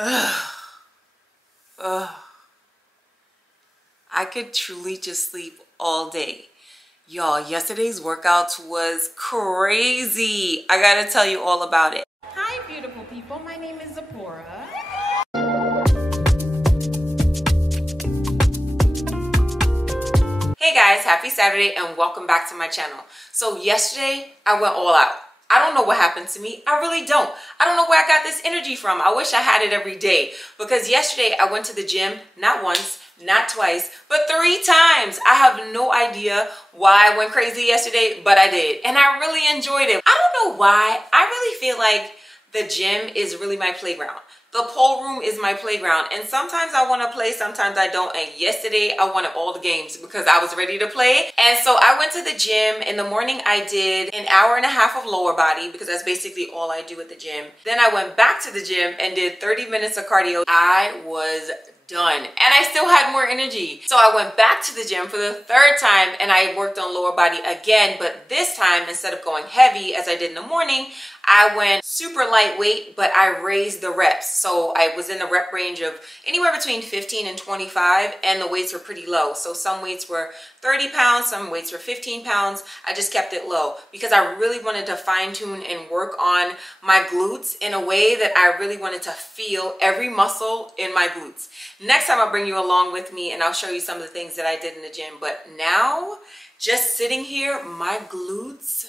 I could truly just sleep all day. Y'all, yesterday's workouts was crazy. I gotta tell you all about it. Hi, beautiful people. My name is Zipporah. Hey guys, happy Saturday and welcome back to my channel. So yesterday, I went all out. I don't know what happened to me. I really don't. I don't know where I got this energy from. I wish I had it every day. Because yesterday, I went to the gym, not once, not twice, but 3 times. I have no idea why I went crazy yesterday, but I did. And I really enjoyed it. I don't know why. I really feel like the gym is really my playground. The pole room is my playground, and sometimes I want to play, sometimes I don't. And yesterday I wanted all the games because I was ready to play. And so I went to the gym. In the morning I did an hour and a half of lower body because that's basically all I do at the gym. Then I went back to the gym and did 30 minutes of cardio. I was done and I still had more energy. So I went back to the gym for the 3rd time and I worked on lower body again, but this time instead of going heavy as I did in the morning, I went super lightweight, but I raised the reps. So I was in the rep range of anywhere between 15 and 25, and the weights were pretty low. So some weights were 30 pounds, some weights were 15 pounds. I just kept it low because I really wanted to fine tune and work on my glutes in a way that I really wanted to feel every muscle in my glutes. Next time I'll bring you along with me and I'll show you some of the things that I did in the gym. But now, just sitting here, my glutes,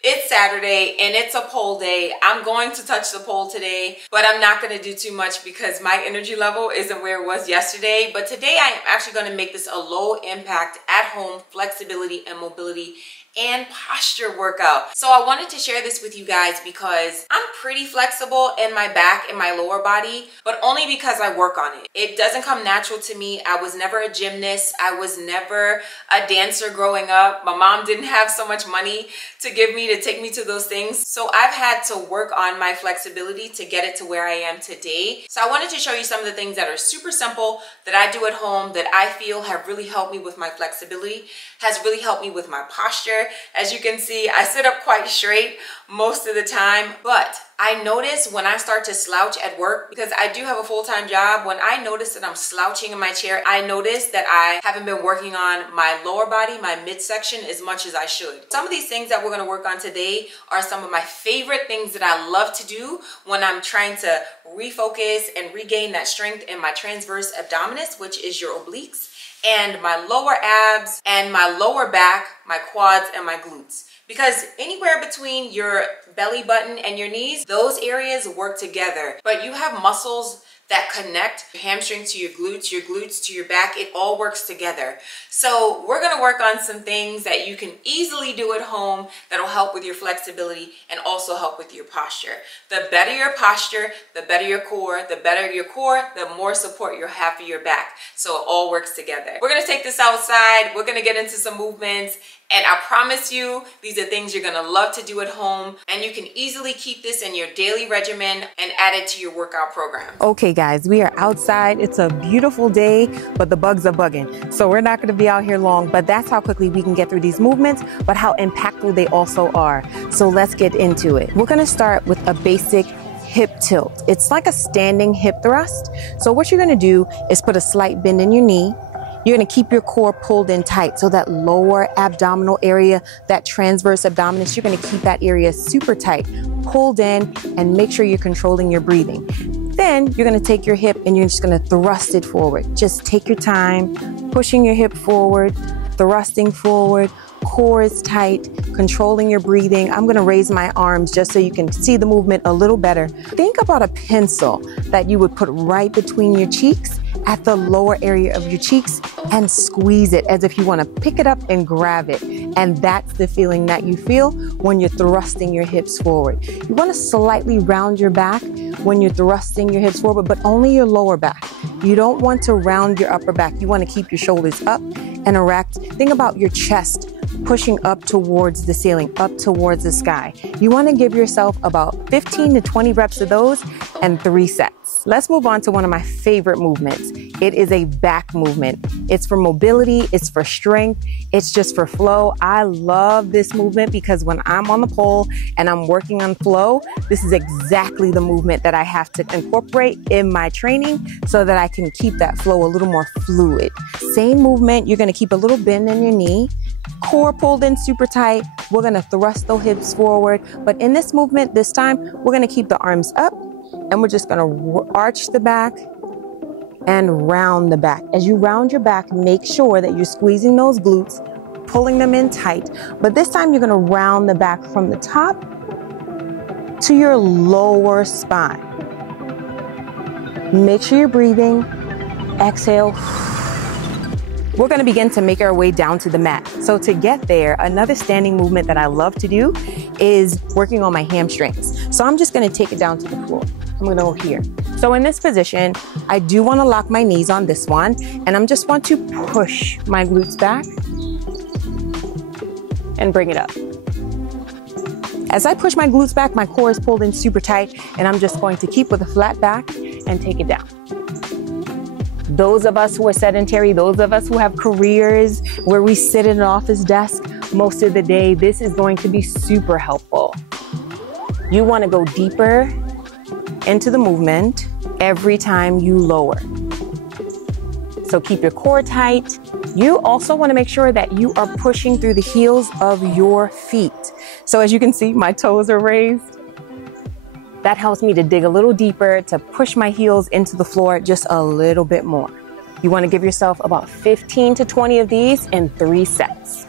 It's Saturday and it's a pole day. I'm going to touch the pole today, but I'm not going to do too much because my energy level isn't where it was yesterday. But today I am actually going to make this a low impact at home flexibility and mobility and posture workout. So I wanted to share this with you guys because I'm pretty flexible in my back and my lower body, but only because I work on it. It doesn't come natural to me. I was never a gymnast. I was never a dancer growing up. My mom didn't have so much money to give me to take me to those things. So I've had to work on my flexibility to get it to where I am today. So I wanted to show you some of the things that are super simple that I do at home that I feel have really helped me with my flexibility, has really helped me with my posture. As you can see, I sit up quite straight most of the time, but I notice when I start to slouch at work, because I do have a full-time job, when I notice that I'm slouching in my chair, I notice that I haven't been working on my lower body, my midsection, as much as I should. Some of these things that we're going to work on today are some of my favorite things that I love to do when I'm trying to refocus and regain that strength in my transverse abdominis, which is your obliques, and my lower abs and my lower back, my quads and my glutes. Because anywhere between your belly button and your knees, those areas work together. But you have muscles that connect your hamstrings to your glutes to your back. It all works together. So we're gonna work on some things that you can easily do at home that'll help with your flexibility and also help with your posture. The better your posture, the better your core. The better your core, the more support you'll have for your back. So it all works together. We're gonna take this outside. We're gonna get into some movements. And I promise you, these are things you're gonna love to do at home, and you can easily keep this in your daily regimen and add it to your workout program. Okay guys, we are outside. It's a beautiful day, but the bugs are bugging. So we're not gonna be out here long, but that's how quickly we can get through these movements, but how impactful they also are. So let's get into it. We're gonna start with a basic hip tilt. It's like a standing hip thrust. So what you're gonna do is put a slight bend in your knee. You're going to keep your core pulled in tight. So that lower abdominal area, that transverse abdominis, you're going to keep that area super tight, pulled in, and make sure you're controlling your breathing. Then you're going to take your hip and you're just going to thrust it forward. Just take your time, pushing your hip forward, thrusting forward. Core is tight, controlling your breathing. I'm going to raise my arms just so you can see the movement a little better. Think about a pencil that you would put right between your cheeks at the lower area of your cheeks and squeeze it as if you want to pick it up and grab it. And that's the feeling that you feel when you're thrusting your hips forward. You want to slightly round your back when you're thrusting your hips forward, but only your lower back. You don't want to round your upper back. You want to keep your shoulders up and erect. Think about your chest pushing up towards the ceiling, up towards the sky. You want to give yourself about 15 to 20 reps of those and 3 sets. Let's move on to one of my favorite movements. It is a back movement. It's for mobility, it's for strength, it's just for flow. I love this movement because when I'm on the pole and I'm working on flow, this is exactly the movement that I have to incorporate in my training so that I can keep that flow a little more fluid. Same movement, you're gonna keep a little bend in your knee, core pulled in super tight. We're gonna thrust the hips forward, but in this movement, this time, we're gonna keep the arms up and we're just gonna arch the back and round the back. As you round your back, make sure that you're squeezing those glutes, pulling them in tight. But this time you're gonna round the back from the top to your lower spine. Make sure you're breathing. Exhale. We're gonna begin to make our way down to the mat. So to get there, another standing movement that I love to do is working on my hamstrings. So I'm just gonna take it down to the floor. I'm gonna go here. So in this position, I do wanna lock my knees on this one, and I'm just want to push my glutes back and bring it up. As I push my glutes back, my core is pulled in super tight, and I'm just going to keep with a flat back and take it down. Those of us who are sedentary, those of us who have careers where we sit at an office desk most of the day, this is going to be super helpful. You wanna go deeper into the movement every time you lower. So keep your core tight. You also want to make sure that you are pushing through the heels of your feet. So as you can see, my toes are raised. That helps me to dig a little deeper, to push my heels into the floor just a little bit more. You want to give yourself about 15 to 20 of these in 3 sets.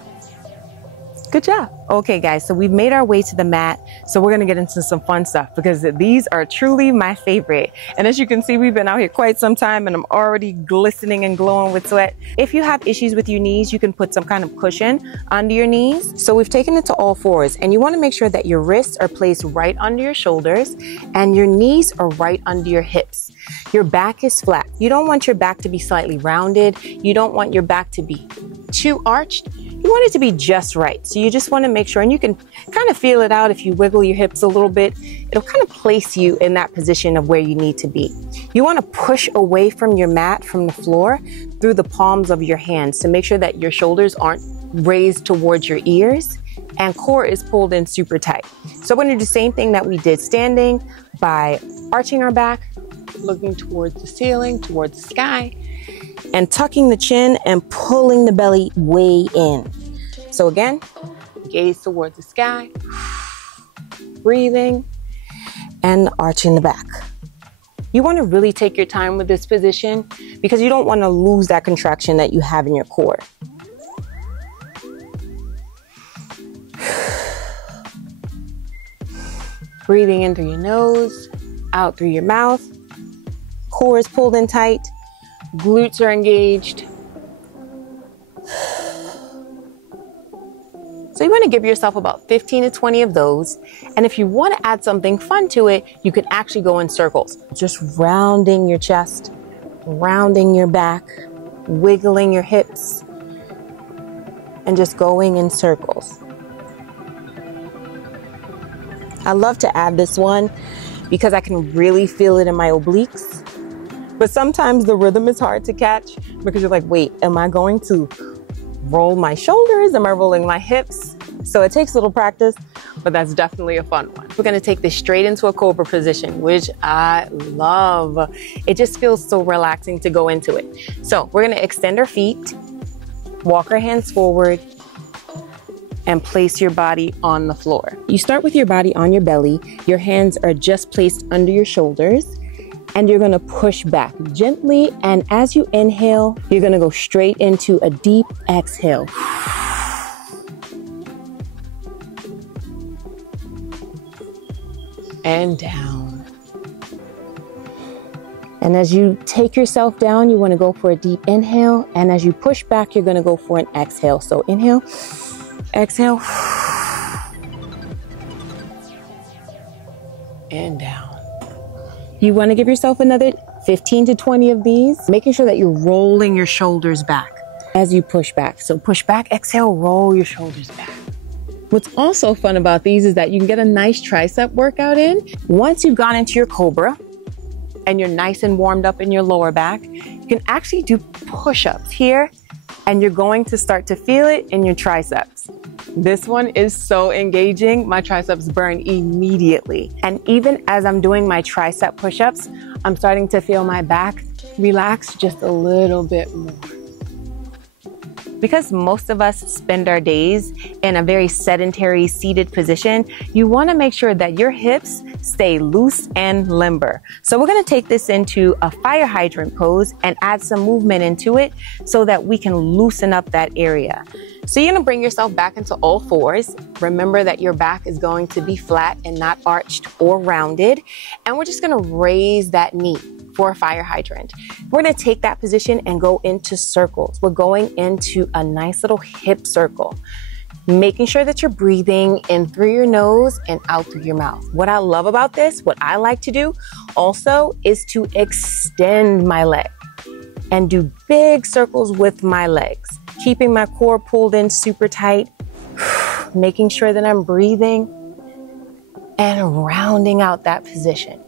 Good job. Okay, guys, so we've made our way to the mat. So we're gonna get into some fun stuff because these are truly my favorite. And as you can see, we've been out here quite some time and I'm already glistening and glowing with sweat. If you have issues with your knees, you can put some kind of cushion under your knees. So we've taken it to all fours, and you wanna make sure that your wrists are placed right under your shoulders and your knees are right under your hips. Your back is flat. You don't want your back to be slightly rounded. You don't want your back to be too arched. You want it to be just right. So you just want to make sure, and you can kind of feel it out if you wiggle your hips a little bit. It'll kind of place you in that position of where you need to be. You want to push away from your mat, from the floor, through the palms of your hands to make sure that your shoulders aren't raised towards your ears and core is pulled in super tight. So we're going to do the same thing that we did standing by arching our back, looking towards the ceiling, towards the sky, and tucking the chin and pulling the belly way in. So again, gaze towards the sky, breathing, and arching the back. You want to really take your time with this position because you don't want to lose that contraction that you have in your core. Breathing in through your nose, out through your mouth. Core is pulled in tight. Glutes are engaged. So you want to give yourself about 15 to 20 of those. And if you want to add something fun to it, you can actually go in circles. Just rounding your chest, rounding your back, wiggling your hips, and just going in circles. I love to add this one because I can really feel it in my obliques. But sometimes the rhythm is hard to catch because you're like, wait, am I going to roll my shoulders? Am I rolling my hips? So it takes a little practice, but that's definitely a fun one. We're gonna take this straight into a cobra position, which I love. It just feels so relaxing to go into it. So we're gonna extend our feet, walk our hands forward, and place your body on the floor. You start with your body on your belly. Your hands are just placed under your shoulders. And you're gonna push back gently. And as you inhale, you're gonna go straight into a deep exhale. And down. And as you take yourself down, you wanna go for a deep inhale. And as you push back, you're gonna go for an exhale. So inhale, exhale, and down. You want to give yourself another 15 to 20 of these, making sure that you're rolling your shoulders back as you push back. So push back, exhale, roll your shoulders back. What's also fun about these is that you can get a nice tricep workout in. Once you've gone into your cobra and you're nice and warmed up in your lower back, you can actually do push-ups here, and you're going to start to feel it in your triceps. This one is so engaging. My triceps burn immediately. And even as I'm doing my tricep push-ups, I'm starting to feel my back relax just a little bit more. Because most of us spend our days in a very sedentary seated position, you want to make sure that your hips stay loose and limber. So we're going to take this into a fire hydrant pose and add some movement into it so that we can loosen up that area. So you're going to bring yourself back into all fours. Remember that your back is going to be flat and not arched or rounded. And we're just going to raise that knee for a fire hydrant. We're going to take that position and go into circles. We're going into a nice little hip circle, making sure that you're breathing in through your nose and out through your mouth. What I love about this, what I like to do also, is to extend my leg and do big circles with my legs, keeping my core pulled in super tight, making sure that I'm breathing and rounding out that position.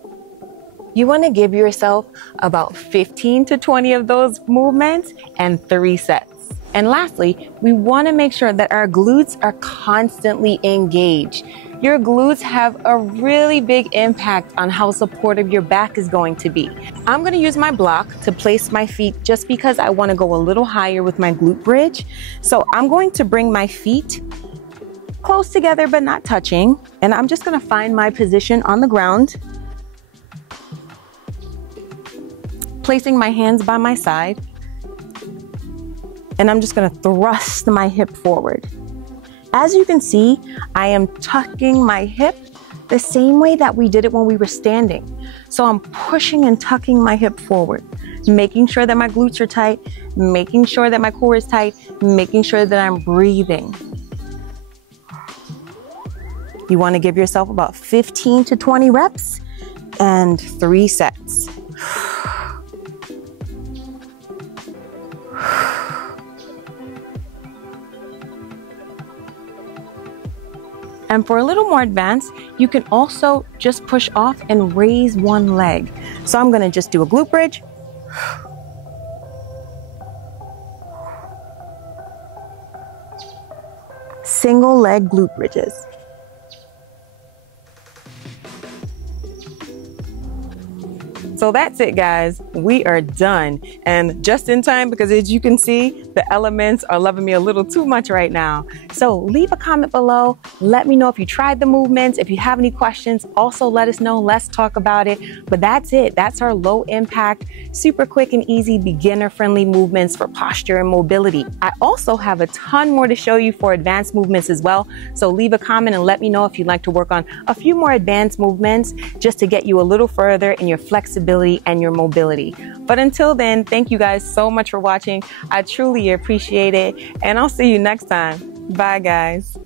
You want to give yourself about 15 to 20 of those movements and 3 sets. And lastly, we want to make sure that our glutes are constantly engaged. Your glutes have a really big impact on how supportive your back is going to be. I'm going to use my block to place my feet just because I want to go a little higher with my glute bridge. So I'm going to bring my feet close together but not touching. And I'm just going to find my position on the ground, placing my hands by my side. And I'm just going to thrust my hip forward. As you can see, I am tucking my hip the same way that we did it when we were standing. So I'm pushing and tucking my hip forward, making sure that my glutes are tight, making sure that my core is tight, making sure that I'm breathing. You want to give yourself about 15 to 20 reps and 3 sets. And for a little more advanced, you can also just push off and raise one leg. So I'm going to just do a glute bridge. Single leg glute bridges. So that's it, guys. We are done, and just in time, because as you can see, the elements are loving me a little too much right now. So leave a comment below. Let me know if you tried the movements. If you have any questions, also let us know. Let's talk about it. But that's it. That's our low impact, super quick and easy, beginner friendly movements for posture and mobility. I also have a ton more to show you for advanced movements as well. So leave a comment and let me know if you'd like to work on a few more advanced movements just to get you a little further in your flexibility and your mobility. But until then, thank you guys so much for watching. I truly appreciate it, and I'll see you next time. Bye, guys.